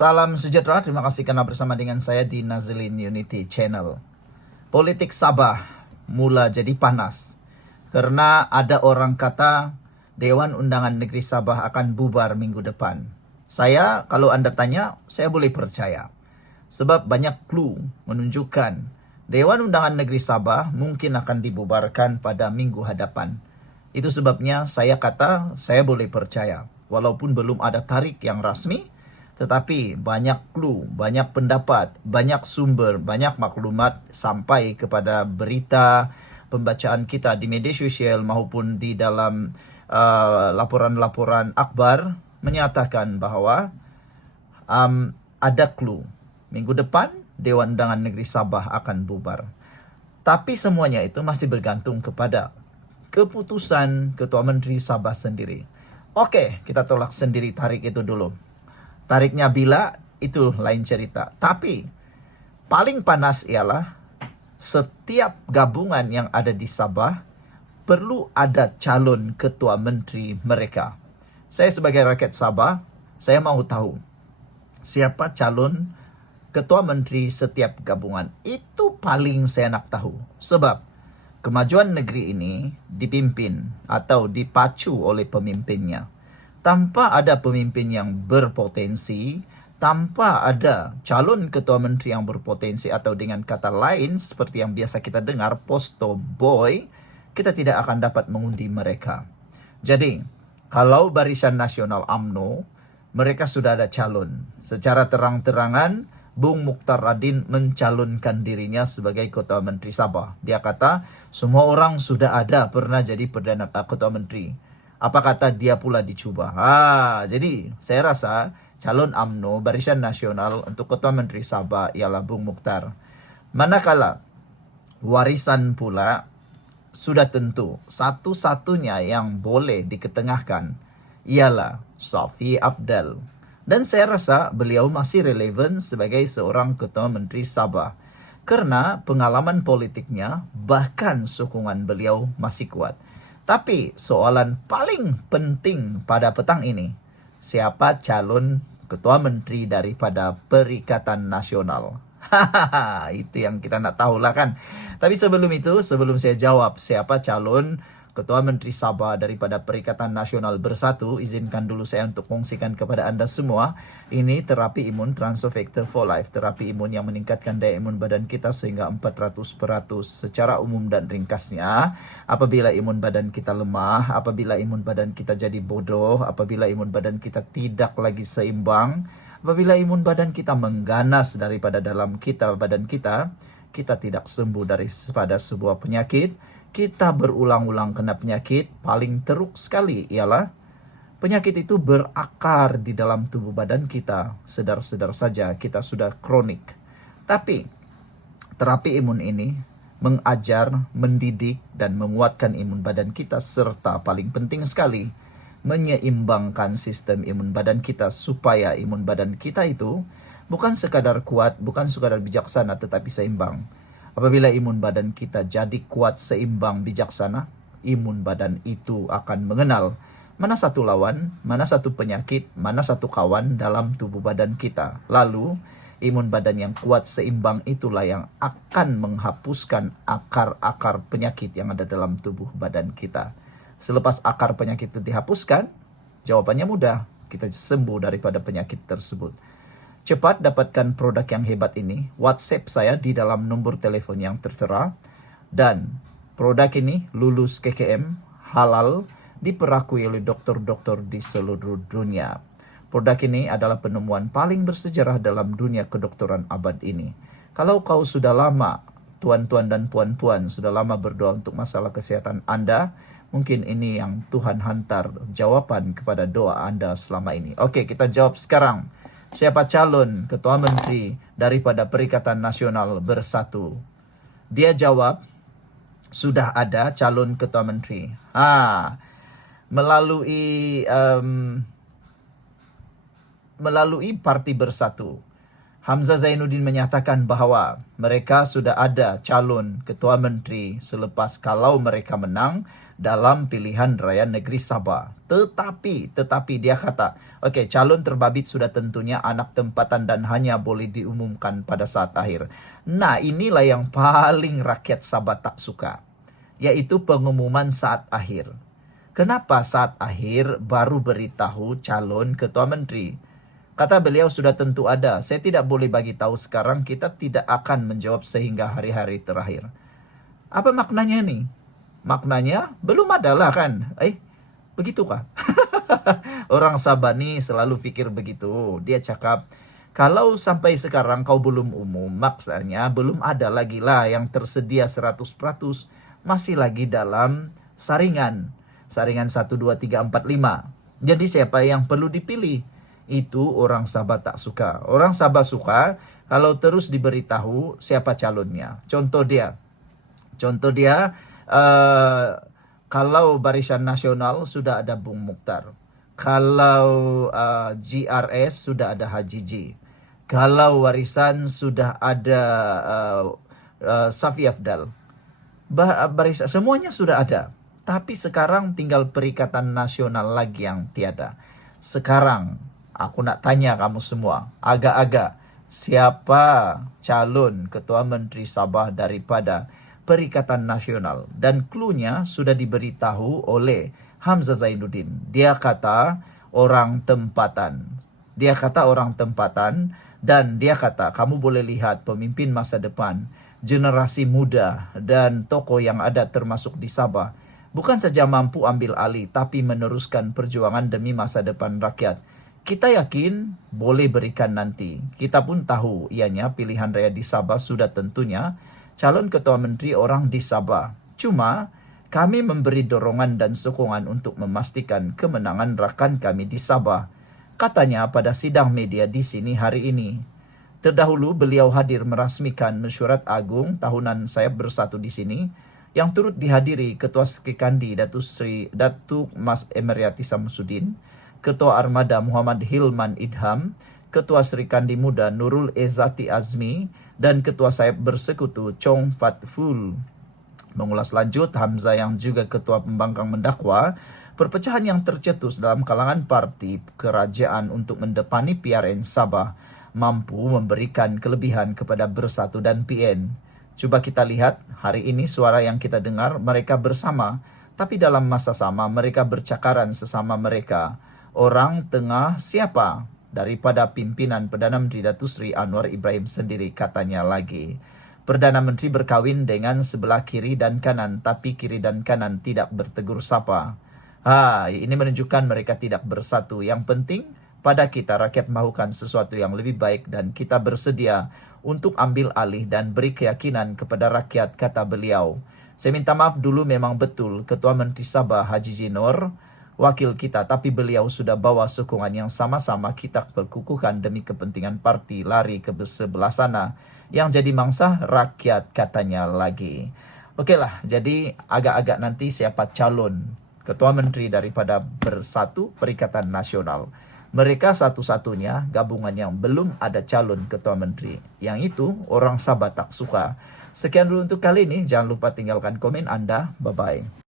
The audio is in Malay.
Salam sejahtera, terima kasih karena bersama dengan saya di Nazlin Unity Channel. Politik Sabah mula jadi panas karena ada orang kata Dewan Undangan Negeri Sabah akan bubar minggu depan. Saya, kalau Anda tanya, saya boleh percaya. Sebab banyak clue menunjukkan Dewan Undangan Negeri Sabah mungkin akan dibubarkan pada minggu hadapan. Itu sebabnya saya kata saya boleh percaya. Walaupun belum ada tarikh yang rasmi, tetapi banyak clue, banyak pendapat, banyak sumber, banyak maklumat sampai kepada berita pembacaan kita di media sosial maupun di dalam laporan-laporan akhbar menyatakan bahwa ada clue. Minggu depan Dewan Undangan Negeri Sabah akan bubar. Tapi semuanya itu masih bergantung kepada keputusan Ketua Menteri Sabah sendiri. Oke, kita tolak sendiri tarikh itu dulu. Tarikhnya bila, itu lain cerita. Tapi paling panas ialah setiap gabungan yang ada di Sabah perlu ada calon ketua menteri mereka. Saya sebagai rakyat Sabah, saya mau tahu siapa calon ketua menteri setiap gabungan. Itu paling saya nak tahu. Sebab kemajuan negeri ini dipimpin atau dipacu oleh pemimpinnya. Tanpa ada pemimpin yang berpotensi, tanpa ada calon ketua menteri yang berpotensi, atau dengan kata lain seperti yang biasa kita dengar, posto boy, kita tidak akan dapat mengundi mereka. Jadi, kalau Barisan Nasional UMNO, mereka sudah ada calon. Secara terang-terangan, Bung Mukhtar Radin mencalonkan dirinya sebagai Ketua Menteri Sabah. Dia kata, semua orang sudah ada pernah jadi Perdana Ketua Menteri. Apa kata dia pula dicuba? Jadi saya rasa calon UMNO Barisan Nasional untuk Ketua Menteri Sabah ialah Bung Mukhtar. Manakala warisan pula sudah tentu satu-satunya yang boleh diketengahkan ialah Shafie Apdal. Dan saya rasa beliau masih relevan sebagai seorang Ketua Menteri Sabah karena pengalaman politiknya bahkan sokongan beliau masih kuat. Tapi soalan paling penting pada petang ini, siapa calon ketua menteri daripada Perikatan Nasional? Itu yang kita nak tahu lah kan. Tapi sebelum itu, sebelum saya jawab siapa calon Ketua Menteri Sabah daripada Perikatan Nasional Bersatu, izinkan dulu saya untuk kongsikan kepada Anda semua. Ini terapi imun Transfer Factor for Life. Terapi imun yang meningkatkan daya imun badan kita sehingga 400% secara umum dan ringkasnya. Apabila imun badan kita lemah, apabila imun badan kita jadi bodoh, apabila imun badan kita tidak lagi seimbang, apabila imun badan kita mengganas daripada dalam badan kita, kita tidak sembuh daripada sebuah penyakit. Kita berulang-ulang kena penyakit, paling teruk sekali ialah penyakit itu berakar di dalam tubuh badan kita. Sedar-sedar saja kita sudah kronik. Tapi terapi imun ini mengajar, mendidik, dan menguatkan imun badan kita, serta paling penting sekali menyeimbangkan sistem imun badan kita supaya imun badan kita itu bukan sekadar kuat, bukan sekadar bijaksana, tetapi seimbang. Apabila imun badan kita jadi kuat, seimbang, bijaksana, imun badan itu akan mengenal mana satu lawan, mana satu penyakit, mana satu kawan dalam tubuh badan kita. Lalu, imun badan yang kuat, seimbang itulah yang akan menghapuskan akar-akar penyakit yang ada dalam tubuh badan kita. Selepas akar penyakit itu dihapuskan, jawabannya mudah, kita sembuh daripada penyakit tersebut. Cepat dapatkan produk yang hebat ini. WhatsApp saya di dalam nombor telepon yang tertera. Dan produk ini lulus KKM, halal, diperakui oleh dokter-dokter di seluruh dunia. Produk ini adalah penemuan paling bersejarah dalam dunia kedokteran abad ini. Kalau kau sudah lama, tuan-tuan dan puan-puan, sudah lama berdoa untuk masalah kesehatan Anda, mungkin ini yang Tuhan hantar jawaban kepada doa Anda selama ini. Oke, kita jawab sekarang. Siapa calon ketua menteri daripada Perikatan Nasional Bersatu? Dia jawab, sudah ada calon ketua menteri. Melalui Parti Bersatu. Hamzah Zainuddin menyatakan bahwa mereka sudah ada calon ketua menteri selepas kalau mereka menang dalam pilihan raya negeri Sabah. Tetapi dia kata, oke, calon terbabit sudah tentunya anak tempatan dan hanya boleh diumumkan pada saat akhir. Nah, inilah yang paling rakyat Sabah tak suka, yaitu pengumuman saat akhir. Kenapa saat akhir baru beritahu calon ketua menteri? Kata beliau sudah tentu ada. Saya tidak boleh bagi tahu sekarang, kita tidak akan menjawab sehingga hari-hari terakhir. Apa maknanya nih? Maknanya belum ada lah kan? Begitukah? Orang Sabah nih selalu pikir begitu. Dia cakap, kalau sampai sekarang kau belum umum, maksudnya belum ada lagi lah yang tersedia 100%. Masih lagi dalam saringan. Saringan 1, 2, 3, 4, 5. Jadi siapa yang perlu dipilih? Itu orang Sabah tak suka. Orang Sabah suka kalau terus diberitahu siapa calonnya. Contoh dia, kalau Barisan Nasional sudah ada Bung Mukhtar. Kalau GRS sudah ada Haji G. Kalau Warisan sudah ada Safi Afdal. Barisan semuanya sudah ada. Tapi sekarang tinggal Perikatan Nasional lagi yang tiada. Sekarang aku nak tanya kamu semua, agak-agak, siapa calon ketua menteri Sabah daripada Perikatan Nasional? Dan cluenya sudah diberitahu oleh Hamzah Zainuddin. Dia kata orang tempatan. Dan dia kata, kamu boleh lihat pemimpin masa depan, generasi muda dan tokoh yang ada termasuk di Sabah, bukan saja mampu ambil alih, tapi meneruskan perjuangan demi masa depan rakyat. Kita yakin boleh berikan nanti. Kita pun tahu ianya pilihan raya di Sabah sudah tentunya calon ketua menteri orang di Sabah. Cuma kami memberi dorongan dan sokongan untuk memastikan kemenangan rakan kami di Sabah. Katanya pada sidang media di sini hari ini. Terdahulu beliau hadir merasmikan mesyuarat agung tahunan Sayap Bersatu di sini yang turut dihadiri Ketua Sekikandi Datuk Mas Emeriati Samsudin, Ketua Armada Muhammad Hilman Idham, Ketua Serikandi Muda Nurul Ezati Azmi, dan Ketua Sayap Bersekutu Chong Fat Ful. Mengulas lanjut, Hamzah yang juga Ketua Pembangkang mendakwa, perpecahan yang tercetus dalam kalangan parti kerajaan untuk mendepani PRN Sabah mampu memberikan kelebihan kepada Bersatu dan PN. Coba kita lihat, hari ini suara yang kita dengar mereka bersama, tapi dalam masa sama mereka bercakaran sesama mereka. Orang tengah siapa? Daripada pimpinan Perdana Menteri Datuk Seri Anwar Ibrahim sendiri, katanya lagi. Perdana Menteri berkahwin dengan sebelah kiri dan kanan, tapi kiri dan kanan tidak bertegur sapa. Ini menunjukkan mereka tidak bersatu. Yang penting pada kita rakyat mahukan sesuatu yang lebih baik dan kita bersedia untuk ambil alih dan beri keyakinan kepada rakyat, kata beliau. Saya minta maaf dulu, memang betul Ketua Menteri Sabah Haji Jinor wakil kita, tapi beliau sudah bawa sokongan yang sama-sama kita perkukuhkan demi kepentingan parti lari ke sebelah sana. Yang jadi mangsa rakyat, katanya lagi. Okeylah, jadi agak-agak nanti siapa calon ketua menteri daripada Bersatu Perikatan Nasional. Mereka satu-satunya gabungan yang belum ada calon ketua menteri. Yang itu orang Sabah tak suka. Sekian dulu untuk kali ini. Jangan lupa tinggalkan komen Anda. Bye-bye.